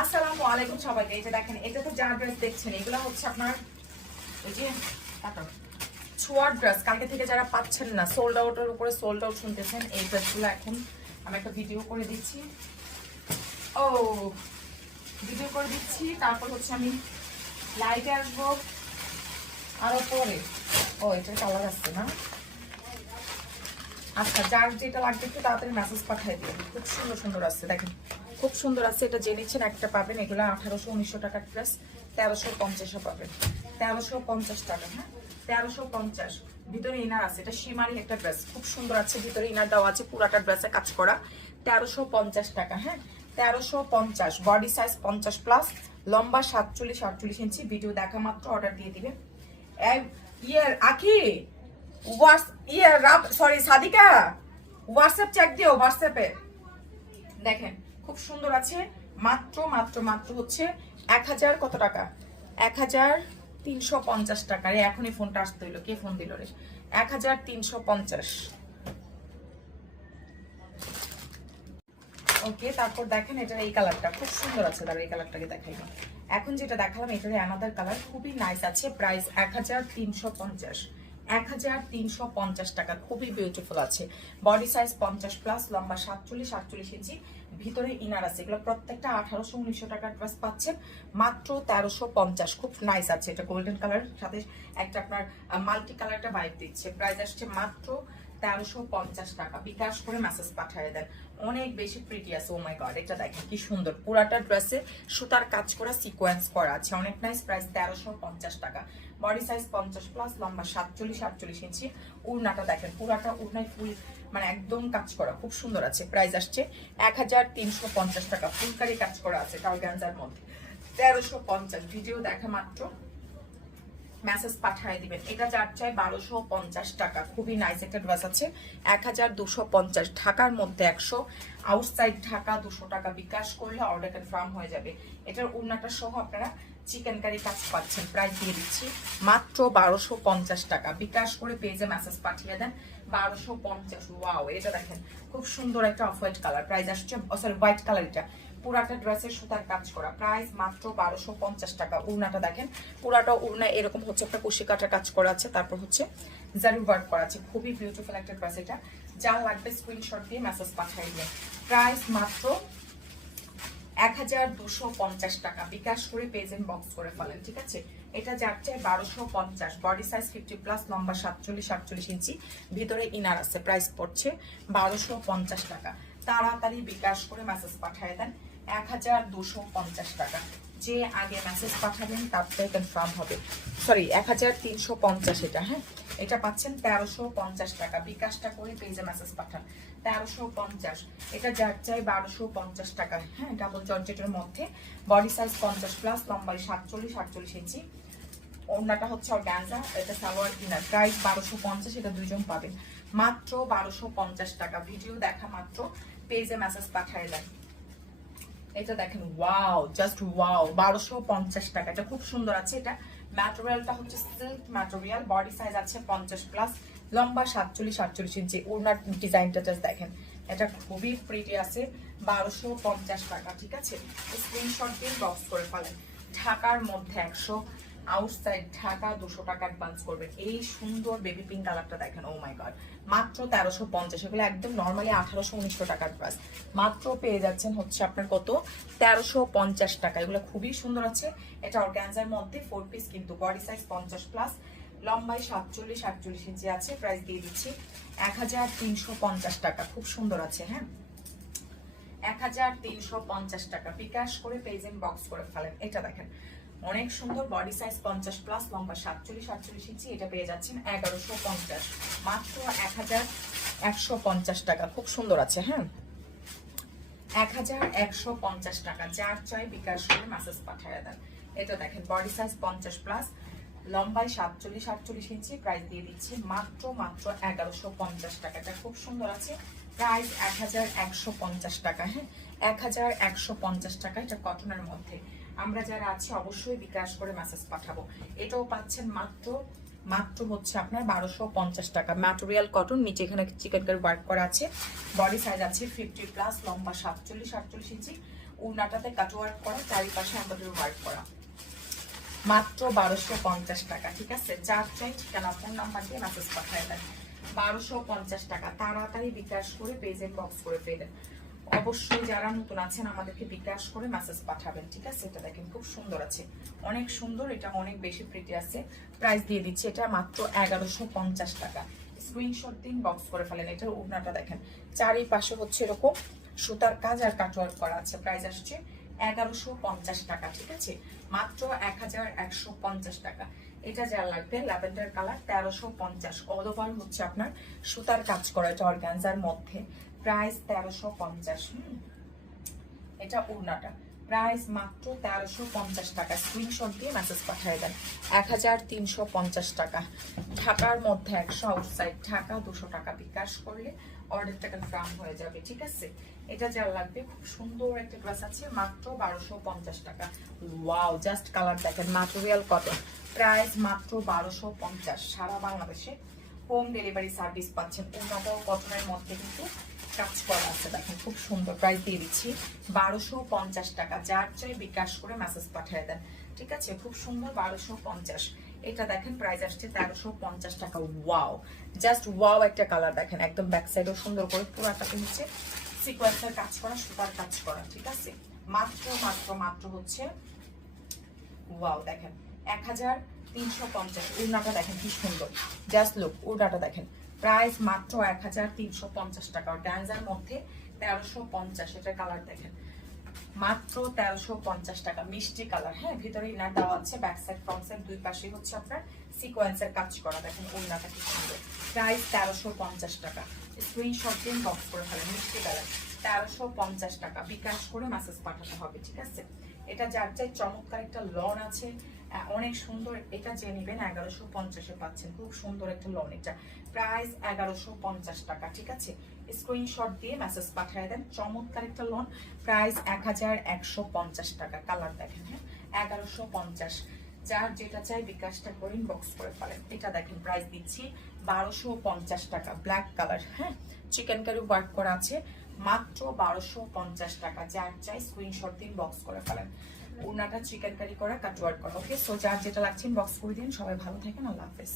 আসসালামু আলাইকুম সবাইকে। যে দেখেন এটা তো যা ড্রেস দেখছেন, এগুলো হচ্ছে আপনার ওই যে ছোয়ার ড্রেস কালকে থেকে যারা পাচ্ছেন না সোল্ড আউটের উপরে সোল্ড আউট শুনতেছেন, এই ড্রেসগুলো এখন আমি একটা ভিডিও করে দিচ্ছি। ও ভিডিও করে দিচ্ছি। তারপর হচ্ছে আমি লাইটে আসব। আরও পরে। ও এটা কালার আসছে না? আচ্ছা যার যেটা লাগবে একটু তাড়াতাড়ি মেসেজ পাঠিয়ে দিন খুব সুন্দর সুন্দর আছে, দেখেন। খুব সুন্দর আছে, এটা জেনেছেন একটা পাবেন, এগুলো আঠারোশো, উনিশশো টাকার ড্রেস তেরোশো পঞ্চাশও পাবেন। তেরোশো পঞ্চাশ টাকা হ্যাঁ? তেরোশো পঞ্চাশ। ভিতরে ইনার আছে, এটা সীমারি একটা ড্রেস খুব সুন্দর আছে, ভিতরে ইনার দেওয়া আছে, পুরাটা ড্রেসে কাজ করা। তেরোশো পঞ্চাশ টাকা হ্যাঁ? তেরোশো পঞ্চাশ বডি সাইজ পঞ্চাশ প্লাস লম্বা সাতচল্লিশ, আটচল্লিশ ইঞ্চি ভিডিও দেখা মাত্র অর্ডার দিয়ে দিবে ইয়ার আখি! হোয়াটস ইয়ে রাব সরি সাদিকা! হোয়াটসঅ্যাপ চেক দিও হোয়াটসঅ্যাপে দেখেন খুব সুন্দর আছে। মাত্র মাত্র মাত্র হচ্ছে এক হাজার কত টাকা? এক হাজার তিনশো পঞ্চাশ টাকা। রে এখনই ফোনটা আসতে হইল। কে ফোন দিল রে? এক হাজার তিনশো পঞ্চাশ। ওকে, তারপর দেখেন এটার এই কালারটা। খুব সুন্দর আছে তার এই কালারটাকে দেখাই এখন যেটা দেখালাম এটার অ্যানাদার কালার খুবই নাইস আছে। প্রাইস এক হাজার তিনশো পঞ্চাশ। এক হাজার তিনশো পঞ্চাশ টাকা। খুবই বিউটিফুল আছে। বডি সাইজ পঞ্চাশ প্লাস লম্বা সাতচল্লিশ, আটচল্লিশ ইঞ্চি ভিতরে ইনার আছে। এগুলো প্রত্যেকটা আঠারোশো, উনিশশো টাকার ড্রেস পাচ্ছেন। মাত্র তেরোশো পঞ্চাশ। খুব নাইস আছে। এটা গোল্ডেন কালার সাথে একটা আপনার মাল্টি কালারটা বাইক দিচ্ছে। প্রাইস আসছে মাত্র তেরোশো পঞ্চাশ টাকা। বিকাশ করে মেসেজ পাঠিয়ে দেন। অনেক বেশি প্রিটি আছে। ও মাই গড এটা দেখেন কি সুন্দর। পুরাটা ড্রেসে সুতার কাজ করা সিকোয়েন্স করা আছে। অনেক নাইস প্রাইস তেরোশো পঞ্চাশ টাকা। বডি সাইজ পঞ্চাশ প্লাস লম্বা সাতচল্লিশ, আটচল্লিশ ইঞ্চি। উড়নাটা দেখেন, পুরাটা উড়নায় ফুল মানে একদম কাজ করা, খুব সুন্দর আছে। প্রাইস আসছে এক হাজার তিনশো পঞ্চাশ টাকা। ফুলকারি কাজ করা আছে টার্গানজার মধ্যে। তেরোশো পঞ্চাশ ভিডিও দেখা মাত্র। মেসেজ পাঠিয়ে দিবেন। এটা যার চাই বারোশো পঞ্চাশ টাকা। খুবই নাইস একটা ড্রেস আছে। এক হাজার দুশো পঞ্চাশ। ঢাকার মধ্যে একশো। আউটসাইড ঢাকা দুশো টাকা। বিকাশ করলে অর্ডার কনফার্ম হয়ে যাবে। এটার উন্নাটা সহ আপনারা চিকেন কারি কাজ পাচ্ছেন। প্রাইস দিয়ে দিচ্ছি। মাত্র বারোশো পঞ্চাশ টাকা। বিকাশ করে পেজে মেসেজ পাঠিয়ে দেন। বারোশো পঞ্চাশ। ওয়াও এটা দেখেন। খুব সুন্দর একটা অফ হোয়াইট কালার প্রাইস আসছে সরি হোয়াইট কালার এটা। পুরাটা ড্রেসের সুতার কাজ করা। প্রাইস মাত্র বারোশো পঞ্চাশ টাকা। উড়নাটা দেখেন, পুরাটা উড়না এরকম হচ্ছে, একটা কুশি কাটা কাজ করা আছে, তারপর হচ্ছে জারি ওয়ার্ক করা আছে। খুবই বিউটিফুল একটা ড্রেস এটা। যা লাগবে স্ক্রিনশট দিয়ে মেসেজ পাঠিয়ে দিবেন। প্রাইস মাত্র এক হাজার দুশো পঞ্চাশ টাকা। বিকাশ করে পেজ এন্ড বক্স করে ফেলেন, ঠিক আছে? এটা যার চাই বারোশো পঞ্চাশ। বডি সাইজ ফিফটি প্লাস লম্বা সাতচল্লিশ সাতচল্লিশ ইঞ্চি। ভিতরে ইনার আছে প্রাইস পড়ছে বারোশো পঞ্চাশ টাকা। তাড়াতাড়ি বিকাশ করে মেসেজ পাঠিয়ে দেন। এক হাজার দুশো পঞ্চাশ টাকা। যে আগে মেসেজ পাঠাবেন তারটাই কনফার্ম হবে। সরি এক হাজার তিনশো পঞ্চাশ এটা হ্যাঁ? এটা পাচ্ছেন তেরোশো পঞ্চাশ টাকা। বিকাশটা করে পেজে মেসেজ পাঠান। তেরোশো পঞ্চাশ। এটা যার চাই বারোশো পঞ্চাশ টাকা হ্যাঁ? ডাবল জর্জেটের মধ্যে। বডি সাইজ পঞ্চাশ প্লাস লম্বাই সাতচল্লিশ, আটচল্লিশ ইঞ্চি ওড়নাটা হচ্ছে অর্গ্যানজা এটা সালোয়ার কিনার প্রাইস বারোশো পঞ্চাশ, এটা দুইজন পাবেন। মাত্র বারোশো পঞ্চাশ টাকা। ভিডিও দেখা মাত্র পেজে মেসেজ পাঠিয়ে দেন এটা দেখেন ওয়াও জাস্ট ওয়াও বারোশো পঞ্চাশ টাকা। এটা খুব সুন্দর আছে, এটা ম্যাটেরিয়ালটা হচ্ছে সিল্ক ম্যাটেরিয়াল বডি সাইজ আছে পঞ্চাশ প্লাস লম্বা সাতচল্লিশ, আটচল্লিশ ইঞ্চি ওনার ডিজাইনটা জাস্ট দেখেন। এটা খুবই প্রিটি আছে, বারোশো পঞ্চাশ টাকা, ঠিক আছে? স্ক্রিনশট দিয়ে বক্স করে ফেলেন। ঢাকার মধ্যে একশো আউটসাইড ঢাকা দুশো টাকা অ্যাডভান্স করবেন। এই সুন্দর বেবি পিঙ্ক কালারটা দেখেন ও মাই গড মাত্র তেরোশো পঞ্চাশ, এগুলো একদম নর্মালি আঠারোশো উনিশশো টাকার প্রাইস মাত্র পেয়ে যাচ্ছেন হচ্ছে আপনার কত? তেরোশো পঞ্চাশ টাকা। এগুলো খুবই সুন্দর আছে। এটা অর্গ্যানজার মধ্যে ফোর পিস কিন্তু বডি সাইজ পঞ্চাশ প্লাস লম্বায় সাতচল্লিশ, আটচল্লিশ ইঞ্চি আছে প্রাইস দিয়ে দিচ্ছি এক হাজার তিনশো পঞ্চাশ টাকা। খুব সুন্দর আছে হ্যাঁ? এক হাজার তিনশো পঞ্চাশ টাকা। বিকাশ করে পেজ বক্স করে ফেলেন। এটা দেখেন অনেক সুন্দর বডি সাইজ পঞ্চাশ প্লাস লম্বা সাতচল্লিশ, আটচল্লিশ ইঞ্চি, এটা পেয়ে যাচ্ছেন এগারোশো পঞ্চাশ। মাত্র এক হাজার একশো পঞ্চাশ টাকা। খুব সুন্দর আছে হ্যাঁ? এক হাজার একশো পঞ্চাশ টাকা। যার চাই বিকাশ করে মেসেজ পাঠিয়ে দেন। এটা দেখেন বডি সাইজ পঞ্চাশ প্লাস লম্বায় সাতচল্লিশ, আটচল্লিশ ইঞ্চি প্রাইস দিয়ে দিচ্ছি মাত্র মাত্র এগারোশো পঞ্চাশ টাকা। এটা খুব সুন্দর আছে। প্রাইস এক হাজার একশো পঞ্চাশ টাকা হ্যাঁ? এক হাজার একশো পঞ্চাশ টাকা এটা কটনের মধ্যে। আমরা যারা আছি, অবশ্যই বিকাশ করে মেসেজ পাঠাবো। এটাও পাচ্ছেন মাত্র মাত্র হচ্ছে আপনার বারোশো পঞ্চাশ টাকা। ম্যাটেরিয়াল কটন নিচে এখানে চিকেন কারি ওয়ার্ক করা আছে। বডি সাইজ আছে ফিফটি প্লাস লম্বা সাতচল্লিশ, আটচল্লিশ ইঞ্চি উন্নাটাতে কাটওয়ার্ক করা, চারিপাশে আমাদের ওয়ার্ক করা। মাত্র বারোশো পঞ্চাশ টাকা, ঠিক আছে? চার চাই ঠিকানা ফোন নাম্বার দিয়ে মেসেজ পাঠায় দেন। বারোশো পঞ্চাশ টাকা, তাড়াতাড়ি বিকাশ করে পেজে বক্স করে দেন। অবশ্যই যারা নতুন আছেন, আমাদেরকে বিকাশ করে মেসেজ পাঠাবেন, ঠিক আছে? এটা দেখেন খুব সুন্দর আছে। অনেক সুন্দর, এটা অনেক বেশি প্রিটি আছে। প্রাইস দিয়ে দিচ্ছি, এটা মাত্র এগারোশো পঞ্চাশ টাকা। স্ক্রিনশট দিন বক্স করে ফেলেন এটার উড়নাটা দেখেন। চারিপাশে হচ্ছে এরকম সুতার কাজ আর কাটওয়ার্ক করা আছে। প্রাইস আসছে এগারোশো পঞ্চাশ টাকা, ঠিক আছে? মাত্র এক হাজার একশো পঞ্চাশ টাকা। এটা যা লাগবে ল্যাভেন্ডার কালার তেরোশো পঞ্চাশ। অল হচ্ছে আপনার সুতার কাজ করা, এটা অর্গানজার মধ্যে। প্রাইস তেরোশো পঞ্চাশ। এটা উড়নাটা প্রাইস মাত্র তেরোশো পঞ্চাশ টাকা। স্ক্রিনশট দিয়ে মেসেজ পাঠিয়ে দেন। এক হাজার তিনশো পঞ্চাশ টাকা। ঢাকার মধ্যে একশো আউটসাইড ঢাকা দুশো টাকা। বিকাশ করলে অর্ডারটা কনফার্ম হয়ে যাবে, ঠিক আছে? এটা যা লাগবে, খুব সুন্দর একটা ড্রেস আছে, মাত্র বারোশো পঞ্চাশ টাকা। ওয়াও জাস্ট কালার দেখেন মাটেরিয়াল কটন প্রাইস মাত্র বারোশো পঞ্চাশ। সারা বাংলাদেশে হোম ডেলিভারি সার্ভিস পাচ্ছেন। উন্নত কটনের মধ্যে কিন্তু কাজ করা আছে। দেখেন, খুব সুন্দর প্রাইস দিয়ে দিচ্ছি। বারোশো পঞ্চাশ টাকা। যার চাই বিকাশ করে মেসেজ পাঠিয়ে দেন। ঠিক আছে? খুব সুন্দর বারোশো পঞ্চাশ। এটা দেখেন প্রাইস আসছে তেরোশো পঞ্চাশ টাকা। ওয়াও জাস্ট ওয়াও একটা কালার দেখেন। একদম ব্যাক সাইডও সুন্দর করে পুরাটাতে হচ্ছে সিকোয়েন্সের কাজ করা সুপার কাজ করা। ঠিক আছে? মাত্র মাত্র মাত্র হচ্ছে ওয়াও দেখেন। এক হাজার তিনশো পঞ্চাশ। উড়নাটা দেখেন কি সুন্দর। জাস্ট লুক উড়নাটা দেখেন। প্রাইস মাত্র এক হাজার তিনশো পঞ্চাশ টাকা। ড্যান্সার মধ্যে তেরোশো পঞ্চাশ, এটা কালার দেখেন। মাত্র তেরোশো পঞ্চাশ টাকা, মিষ্টি কালার হ্যাঁ ভিতরে ইনার দেওয়া আছে ব্যাক সাইড ফ্রন্ট সাইড দুই পাশে হচ্ছে আপনার সিকোয়েন্সের কাজ করা। দেখেন উড়নাটা কি সুন্দর। প্রাইস তেরোশো পঞ্চাশ টাকা। স্ক্রিনশট দিন বক্স করে ফেলেন, মিষ্টি কালার তেরোশো পঞ্চাশ টাকা। বিকাশ করে মেসেজ পাঠাতে হবে, ঠিক আছে? এটা যার চাই চমৎকার একটা লন আছে অনেক সুন্দর এটা যে নেবেন, এগারোশো পঞ্চাশে পাচ্ছেন। খুব সুন্দর একটা লন এটা। প্রাইস এগারোশো পঞ্চাশ টাকা, ঠিক আছে? স্ক্রিনশট দিয়ে মেসেজ পাঠিয়ে দেন। চমৎকার একটা লোন প্রাইস এক হাজার একশো পঞ্চাশ টাকা কালার দেখেন হ্যাঁ? এগারোশো পঞ্চাশ। যার যেটা চাই বিকাশটা করে ইনবক্স করে ফেলেন। এটা দেখেন প্রাইস দিচ্ছি বারোশো পঞ্চাশ টাকা ব্ল্যাক কালার হ্যাঁ? চিকেন কারি ওয়ার্ক করা আছে। মাত্র বারোশো পঞ্চাশ টাকা, যার চাই স্ক্রিনশট দিন বক্স করে ফেলেন। ওনাটা চিকেন কারি করা কাটওয়ার্ড করা। ওকে সো যার যেটা লাগছে বক্স করে দিন। সবাই ভালো থাকেন। আল্লাহ হাফেজ।